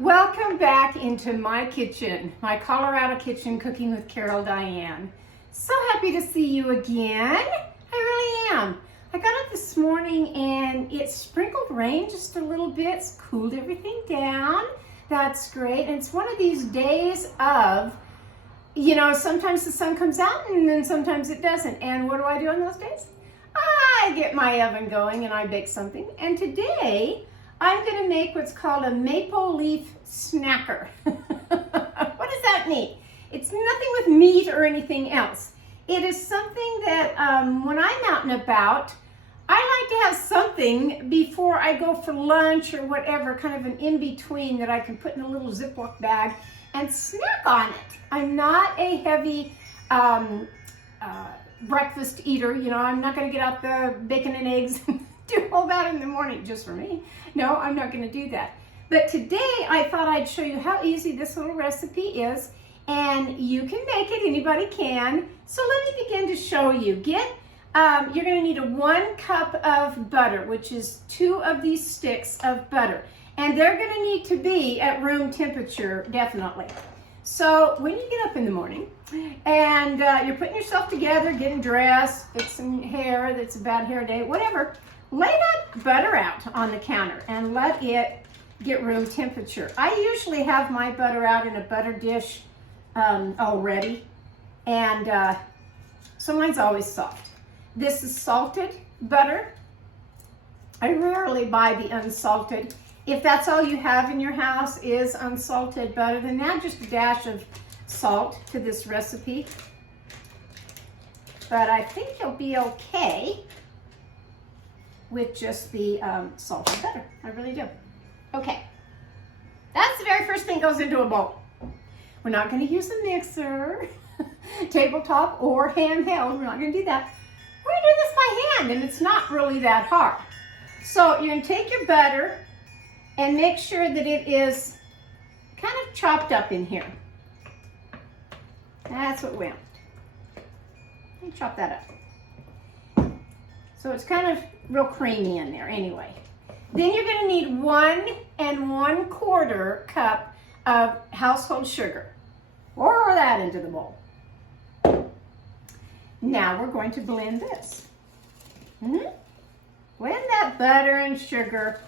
Welcome back into my kitchen, my Colorado kitchen, cooking with Carol Diane. So happy to see you again. I really am. I got up this morning and it sprinkled rain just a little bit. It's cooled everything down. That's great. And it's one of these days of, sometimes the sun comes out and then sometimes it doesn't. And what do I do on those days? I get my oven going and I bake something. And today, I'm going to make what's called a maple leaf snacker. What does that mean? It's nothing with meat or anything else. It is something that when I'm out and about, I like to have something before I go for lunch or whatever, kind of an in-between that I can put in a little Ziploc bag and snack on it. I'm not a heavy breakfast eater. I'm not going to get out the bacon and eggs and do all that in the morning just for me. No, I'm not going to do that. But today I thought I'd show you how easy this little recipe is, and you can make it, anybody can. So let me begin to show you. You're going to need a 1 cup of butter, which is 2 of these sticks of butter. And they're going to need to be at room temperature, definitely. So when you get up in the morning and you're putting yourself together, getting dressed, fixing hair that's a bad hair day, whatever, lay that butter out on the counter and let it get room temperature. I usually have my butter out in a butter dish already, and so mine's always soft. This is salted butter. I rarely buy the unsalted. If that's all you have in your house is unsalted butter, then add just a dash of salt to this recipe. But I think you'll be okay with just the salted butter. I really do. Okay, that's the very first thing goes into a bowl. We're not going to use a mixer, tabletop, or handheld. We're not going to do that. We're going to do this by hand, and it's not really that hard. So you're going to take your butter and make sure that it is kind of chopped up in here. That's what we want. And chop that up. So it's kind of real creamy in there anyway. Then you're going to need 1 1/4 cup of household sugar. Pour that into the bowl. Now we're going to blend this. Blend that butter and sugar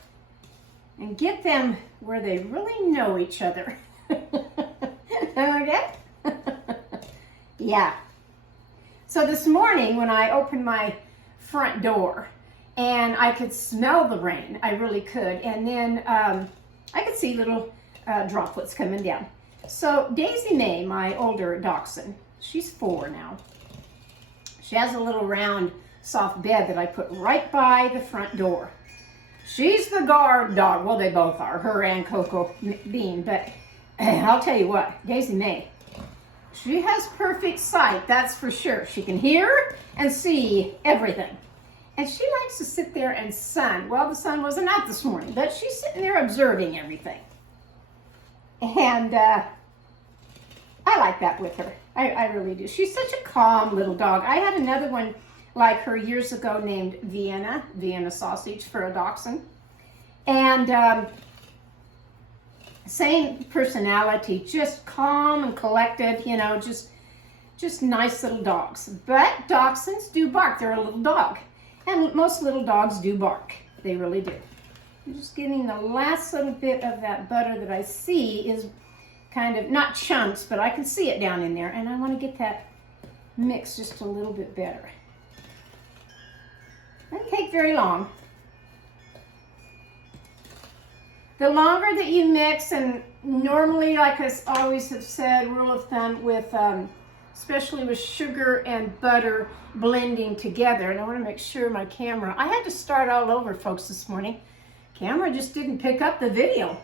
and get them where they really know each other. Okay? Yeah. So this morning when I opened my front door and I could smell the rain, I really could, and then I could see little droplets coming down. So Daisy May, my older dachshund, she's 4 now. She has a little round soft bed that I put right by the front door. She's the guard dog. Well, they both are, her and Coco Bean, but I'll tell you what, Daisy May, she has perfect sight, that's for sure. She can hear and see everything. And she likes to sit there and sun. Well, the sun wasn't out this morning, but she's sitting there observing everything. And I like that with her. I really do. She's such a calm little dog. I had another one like her years ago named Vienna sausage for a dachshund. And same personality, just calm and collected, just nice little dogs. But dachshunds do bark. They're a little dog. And most little dogs do bark. They really do. I'm just getting the last little bit of that butter that I see is kind of, not chunks, but I can see it down in there. And I want to get that mixed just a little bit better. It doesn't take very long. The longer that you mix, and normally, like I always have said, rule of thumb with especially with sugar and butter blending together. And I want to make sure my camera, I had to start all over, folks, this morning. Camera just didn't pick up the video.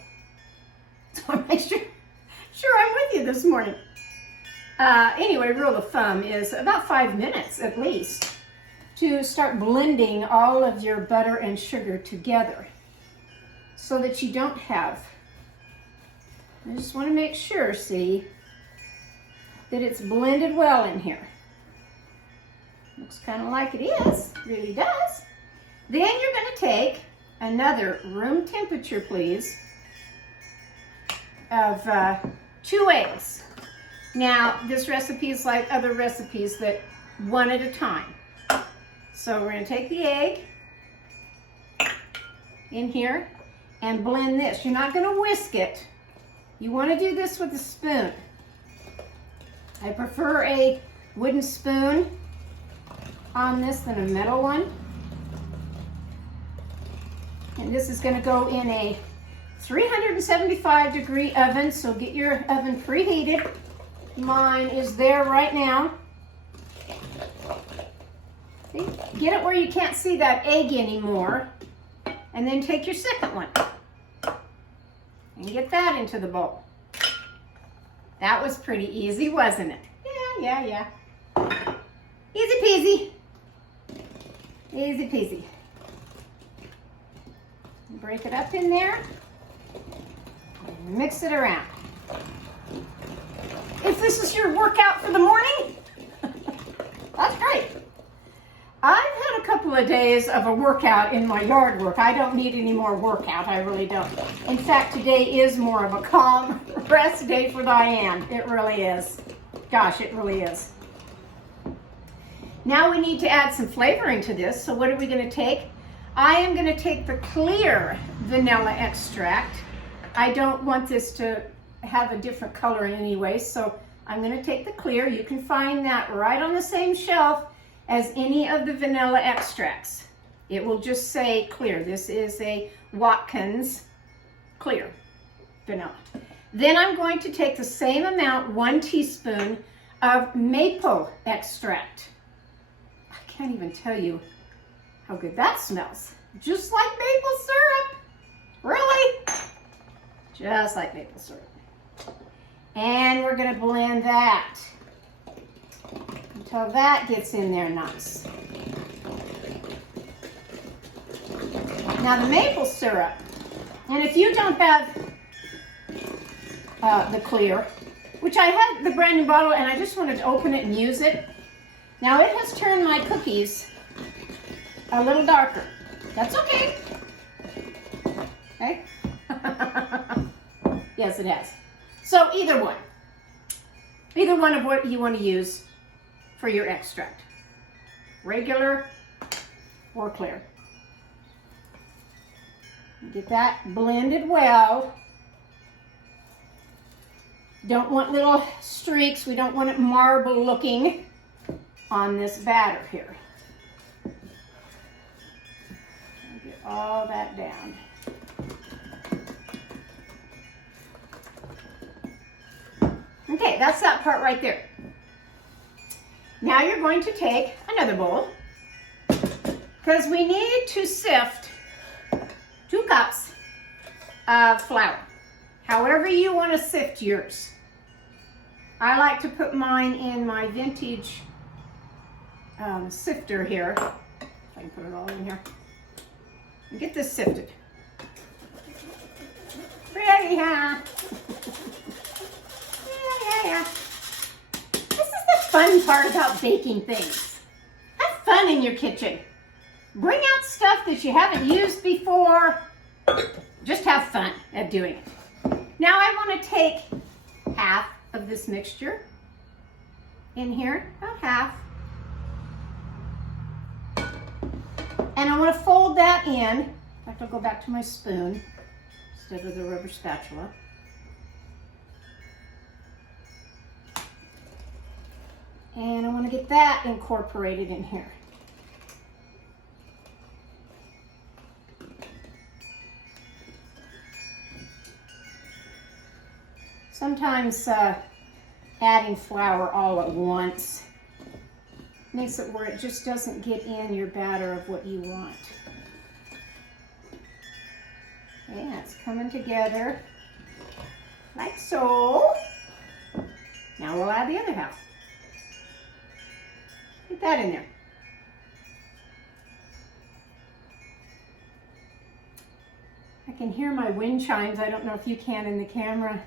So I make sure I'm with you this morning. Anyway, rule of thumb is about 5 minutes at least to start blending all of your butter and sugar together so that you don't have, I just want to make sure, see, that it's blended well in here. Looks kind of like it is, really does. Then you're going to take another room temperature, please, of 2 eggs. Now, this recipe is like other recipes that one at a time. So we're going to take the egg in here and blend this. You're not going to whisk it. You want to do this with a spoon. I prefer a wooden spoon on this than a metal one. And this is going to go in a 375 degree oven, so get your oven preheated. Mine is there right now. Get it where you can't see that egg anymore, and then take your second one and get that into the bowl. That was pretty easy, wasn't it? Yeah. Easy peasy. Easy peasy. Break it up in there and mix it around. If this is your workout for the morning, that's great. I've had a couple of days of a workout in my yard work. I don't need any more workout, I really don't. In fact, today is more of a calm rest day for Diane. It really is. Gosh, it really is. Now we need to add some flavoring to this. So what are we going to take? I am going to take the clear vanilla extract. I don't want this to have a different color in any way, so I'm going to take the clear. You can find that right on the same shelf as any of the vanilla extracts. It will just say clear. This is a Watkins clear vanilla. Then I'm going to take the same amount, 1 teaspoon of maple extract. I can't even tell you how good that smells. Just like maple syrup. Really? Just like maple syrup. And we're going to blend that until that gets in there nice. Now the maple syrup, and if you don't have the clear, which I had the brand new bottle and I just wanted to open it and use it. Now it has turned my cookies a little darker. That's okay. Okay? Yes, it has. So either one of what you want to use for your extract, regular or clear. Get that blended well. Don't want little streaks. We don't want it marble looking on this batter here. Get all that down. Okay, that's that part right there. Now you're going to take another bowl because we need to sift 2 cups of flour. However you want to sift yours. I like to put mine in my vintage sifter here. If I can put it all in here. And get this sifted. Pretty, huh? Yeah. This is the fun part about baking things. Have fun in your kitchen. Bring out stuff that you haven't used before. Just have fun at doing it. Now I want to take half of this mixture in here, about half. And I want to fold that in. In fact, I'll go back to my spoon instead of the rubber spatula. And I want to get that incorporated in here. Sometimes adding flour all at once makes it where it just doesn't get in your batter of what you want. Yeah, it's coming together like so. Now we'll add the other half. Get that in there. I can hear my wind chimes. I don't know if you can in the camera,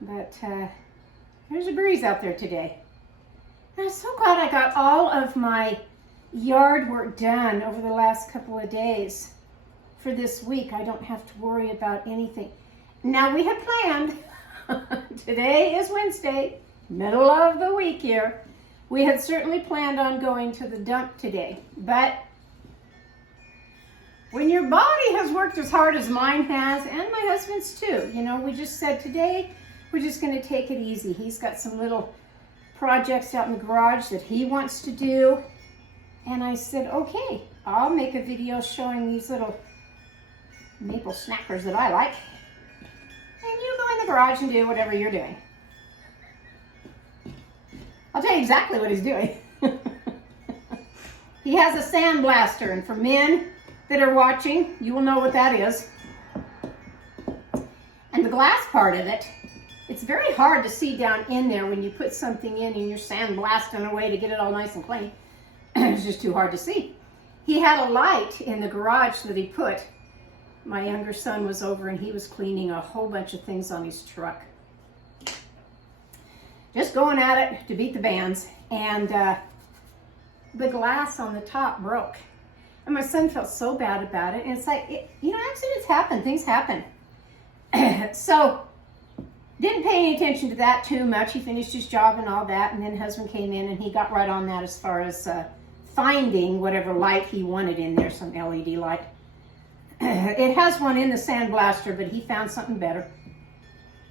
but there's a breeze out there today. And I'm so glad I got all of my yard work done over the last couple of days. For this week, I don't have to worry about anything. Now we had planned, today is Wednesday, middle of the week here. We had certainly planned on going to the dump today, but when your body has worked as hard as mine has, and my husband's too, you know, we just said today we're just going to take it easy. He's got some little projects out in the garage that he wants to do, and I said, okay, I'll make a video showing these little maple snackers that I like, and you go in the garage and do whatever you're doing. I'll tell you exactly what he's doing. He has a sandblaster, and for men that are watching, you will know what that is. And the glass part of it, it's very hard to see down in there when you put something in and you're sandblasting away to get it all nice and clean. It's just too hard to see. He had a light in the garage that he put. My younger son was over and he was cleaning a whole bunch of things on his truck. Just going at it to beat the bands. And the glass on the top broke. And my son felt so bad about it. And it's like, you know, accidents happen, things happen. So, didn't pay any attention to that too much. He finished his job and all that. And then husband came in and he got right on that as far as finding whatever light he wanted in there, some LED light. It has one in the sandblaster, but he found something better.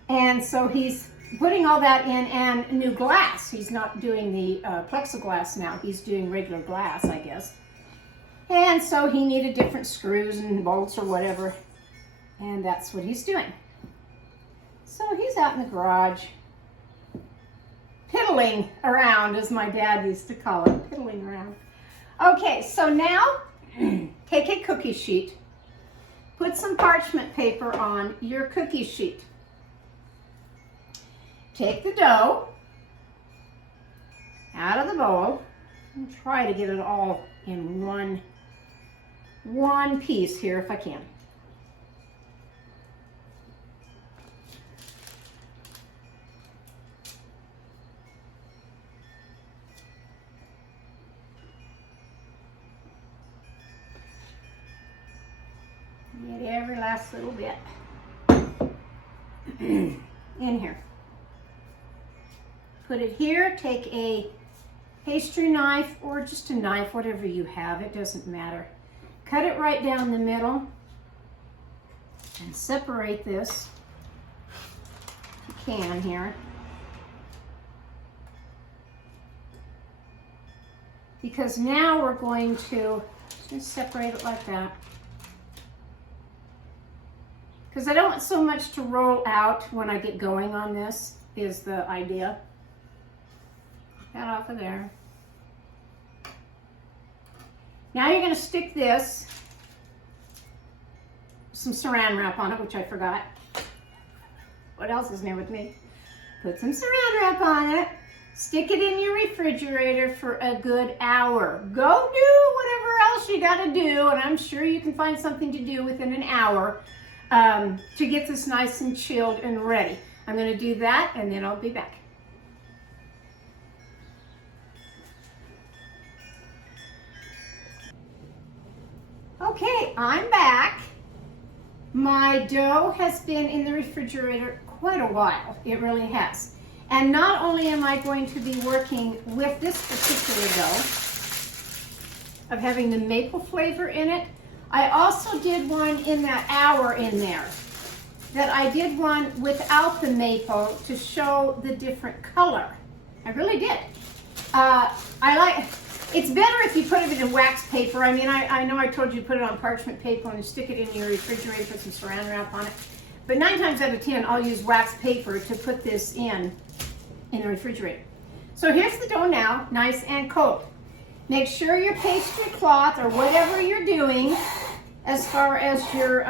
And so he's putting all that in and new glass. He's not doing the plexiglass now. He's doing regular glass, I guess. And so he needed different screws and bolts or whatever. And that's what he's doing. So he's out in the garage, piddling around, as my dad used to call it, piddling around. Okay, so now take a cookie sheet. Put some parchment paper on your cookie sheet. Take the dough out of the bowl and try to get it all in one piece here if I can. Get every last little bit in here. Put it here, take a pastry knife or just a knife, whatever you have, it doesn't matter. Cut it right down the middle and separate this if you can here. Because now we're going to just separate it like that. Because I don't want so much to roll out when I get going on this, is the idea. That off of there. Now you're going to stick this, some saran wrap on it, which I forgot. What else is new with me? Put some saran wrap on it. Stick it in your refrigerator for a good hour. Go do whatever else you got to do, and I'm sure you can find something to do within an hour to get this nice and chilled and ready. I'm going to do that, and then I'll be back. Okay, I'm back. My dough has been in the refrigerator quite a while. It really has. And not only am I going to be working with this particular dough of having the maple flavor in it, I also did one in that hour in there. That I did one without the maple to show the different color. I really did. It's better if you put it in wax paper. I mean, I know I told you to put it on parchment paper and stick it in your refrigerator, put some saran wrap on it. But 9 times out of 10, I'll use wax paper to put this in the refrigerator. So here's the dough now, nice and cold. Make sure your pastry cloth or whatever you're doing as far as your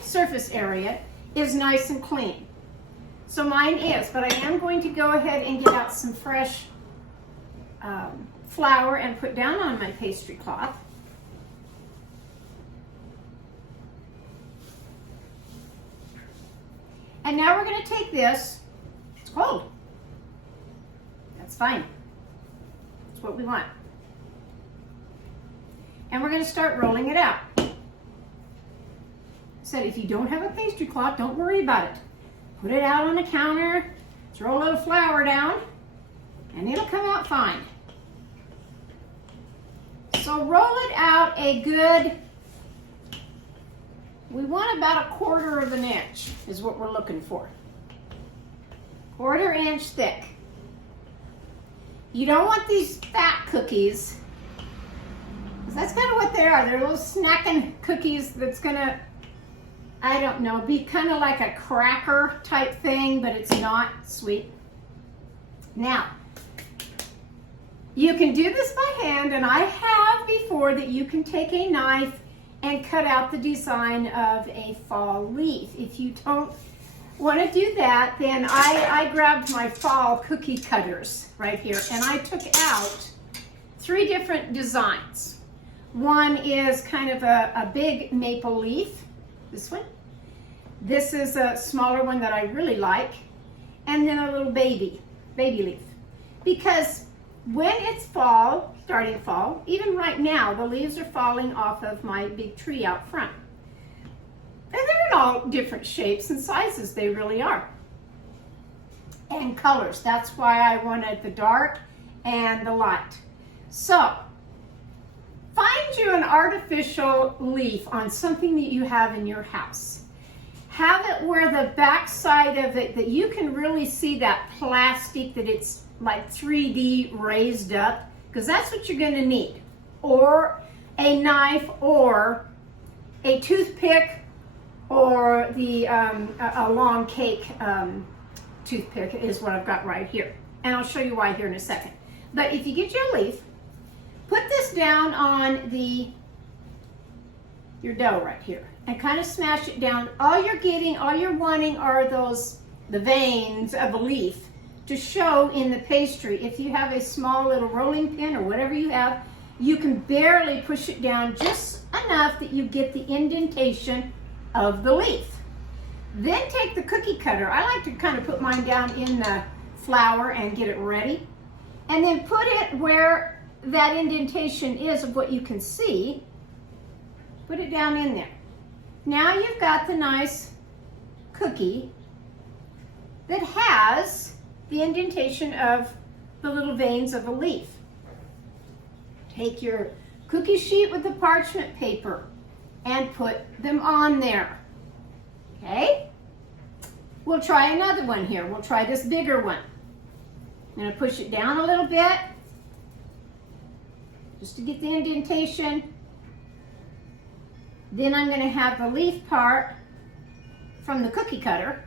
surface area is nice and clean. So mine is, but I am going to go ahead and get out some fresh flour and put down on my pastry cloth. And now we're going to take this, it's cold, that's fine, that's what we want. And we're going to start rolling it out. said if you don't have a pastry cloth, don't worry about it. Put it out on the counter, throw a little flour down, and it'll come out fine. So roll it out a good, we want about 1/4 of an inch is what we're looking for. 1/4 inch thick. You don't want these fat cookies, because that's kind of what they are. They're little snacking cookies that's gonna, I don't know, be kind of like a cracker type thing, but it's not sweet. Now, you can do this by hand, and I have before that you can take a knife and cut out the design of a fall leaf. If you don't want to do that, then I grabbed my fall cookie cutters right here, and I took out 3 different designs. One is kind of a big maple leaf, this one. This is a smaller one that I really like, and then a little baby leaf. Because when it's fall, starting fall, even right now, the leaves are falling off of my big tree out front. And they're in all different shapes and sizes, they really are. And colors, that's why I wanted the dark and the light. So, find you an artificial leaf on something that you have in your house. Have it where the back side of it, that you can really see that plastic, that it's like 3D raised up, because that's what you're going to need. Or a knife, or a toothpick, or the a long cake toothpick is what I've got right here. And I'll show you why here in a second. But if you get your leaf, put this down on your dough right here and kind of smash it down. All you're wanting are the veins of a leaf to show in the pastry. If you have a small little rolling pin or whatever you have, you can barely push it down just enough that you get the indentation of the leaf. Then take the cookie cutter. I like to kind of put mine down in the flour and get it ready. And then put it where that indentation is of what you can see. Put it down in there. Now you've got the nice cookie that has the indentation of the little veins of a leaf. Take your cookie sheet with the parchment paper and put them on there. Okay? We'll try another one here. We'll try this bigger one. I'm going to push it down a little bit just to get the indentation. Then I'm going to have the leaf part from the cookie cutter.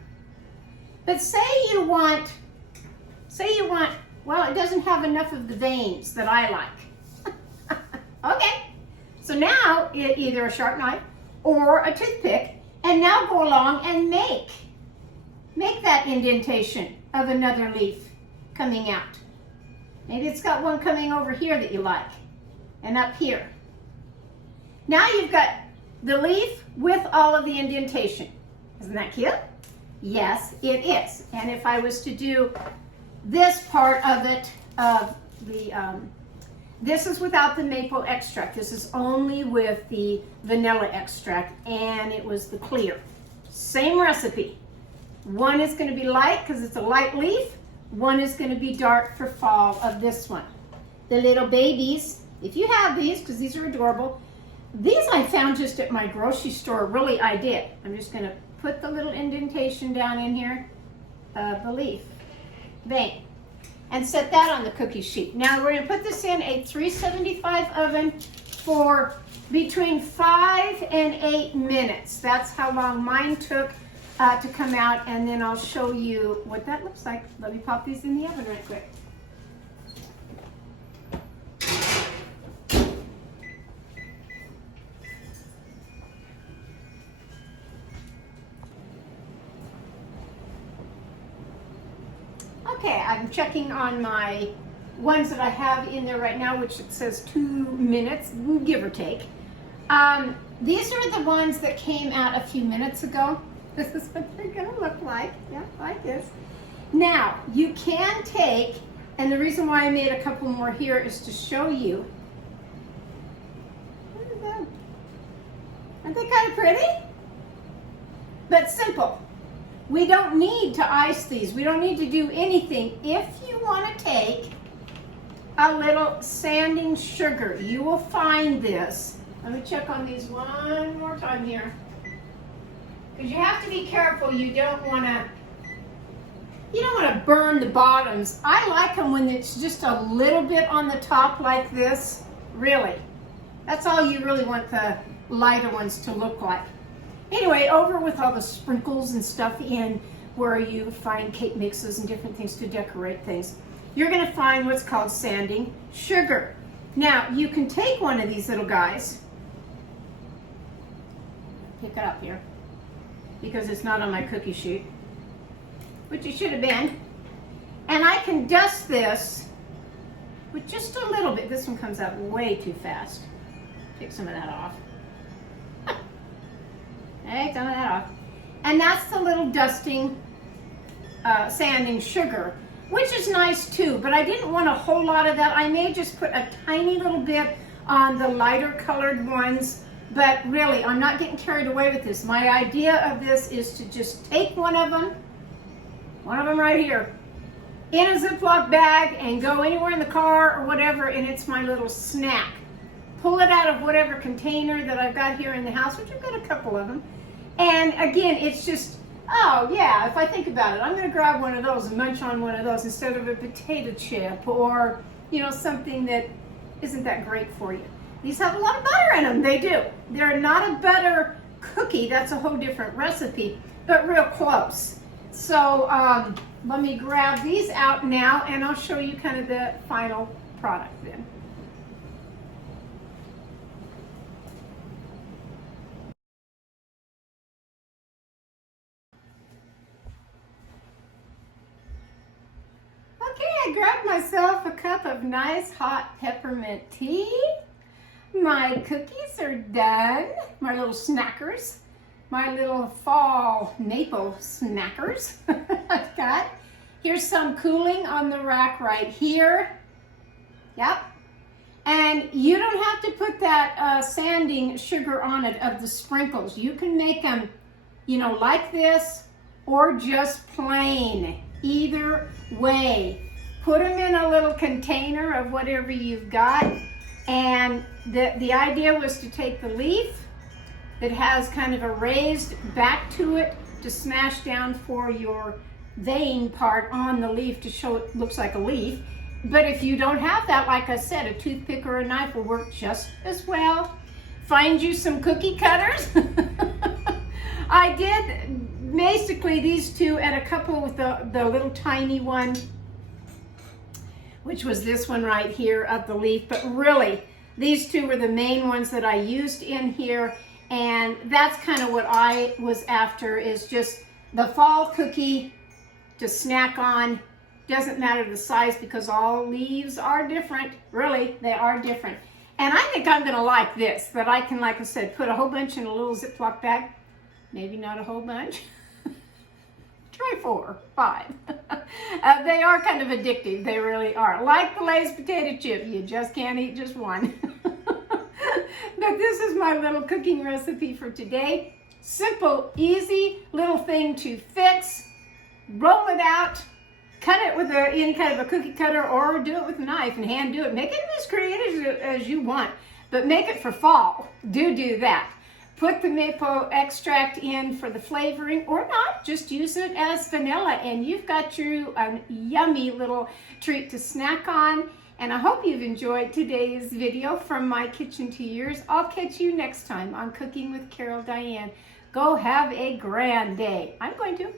But say you want, well, it doesn't have enough of the veins that I like. Okay, so now either a sharp knife or a toothpick, and now go along and make that indentation of another leaf coming out. Maybe it's got one coming over here that you like, and up here. Now you've got the leaf with all of the indentation. Isn't that cute? Yes, it is. And if I was to do this part of it, this is without the maple extract. This is only with the vanilla extract, and it was the clear. Same recipe. One is going to be light because it's a light leaf. One is going to be dark for fall of this one. The little babies, if you have these, because these are adorable. These I found just at my grocery store. Really, I did. I'm just going to put the little indentation down in here of the leaf vein and set that on the cookie sheet. Now we're going to put this in a 375 oven for between 5 and 8 minutes. That's how long mine took to come out, and then I'll show you what that looks like. Let me pop these in the oven right quick. Okay, I'm checking on my ones that I have in there right now, which it says 2 minutes, give or take. These are the ones that came out a few minutes ago. This is what they're gonna look like, yeah, like this. Now, you can take, and the reason why I made a couple more here is to show you. Look at them. Aren't they kind of pretty? but simple. We don't need to ice these. We don't need to do anything. If you want to take a little sanding sugar, you will find this. Let me check on these one more time here. Because you have to be careful. You don't want to burn the bottoms. I like them when it's just a little bit on the top like this. Really. That's all you really want the lighter ones to look like. Anyway, over with all the sprinkles and stuff in where you find cake mixes and different things to decorate things. You're going to find what's called sanding sugar. Now, you can take one of these little guys, pick it up here, because it's not on my cookie sheet, which it should have been, and I can dust this with just a little bit. This one comes out way too fast. Take some of that off. Take some of that off. And that's the little dusting, sanding sugar, which is nice too, but I didn't want a whole lot of that. I may just put a tiny little bit on the lighter colored ones, but really, I'm not getting carried away with this. My idea of this is to just take one of them right here, in a Ziploc bag and go anywhere in the car or whatever, and it's my little snack. Pull it out of whatever container that I've got here in the house, which I've got a couple of them. And again, it's just, oh yeah, if I think about it, I'm going to grab one of those and munch on one of those instead of a potato chip or, something that isn't that great for you. These have a lot of butter in them, they do. They're not a butter cookie, that's a whole different recipe, but real close. So let me grab these out now and I'll show you kind of the final product then. I grabbed myself a cup of nice hot peppermint tea. My cookies are done. My little snackers. My little fall maple snackers I've got. Here's some cooling on the rack right here. Yep. And you don't have to put that sanding sugar on it of the sprinkles. You can make them, like this or just plain. Either way. Put them in a little container of whatever you've got, and the idea was to take the leaf that has kind of a raised back to it to smash down for your vein part on the leaf to show it looks like a leaf. But if you don't have that, like I said, a toothpick or a knife will work just as well. Find you some cookie cutters. I did basically these two and a couple with the little tiny one, which was this one right here of the leaf, but really these two were the main ones that I used in here, and that's kind of what I was after, is just the fall cookie to snack on. Doesn't matter the size because all leaves are different. Really, they are different. And I think I'm gonna like this, that I can, like I said, put a whole bunch in a little Ziploc bag. Maybe not a whole bunch. Try 4, 5. They are kind of addictive. They really are. Like the Lay's potato chip. You just can't eat just one. But this is my little cooking recipe for today. Simple, easy little thing to fix. Roll it out. Cut it with any kind of a cookie cutter or do it with a knife and hand do it. Make it as creative as you want. But make it for fall. Do that. Put the maple extract in for the flavoring, or not, just use it as vanilla, and you've got you a yummy little treat to snack on. And I hope you've enjoyed today's video from my kitchen to yours. I'll catch you next time on Cooking with Carol Diane. Go have a grand day. I'm going to.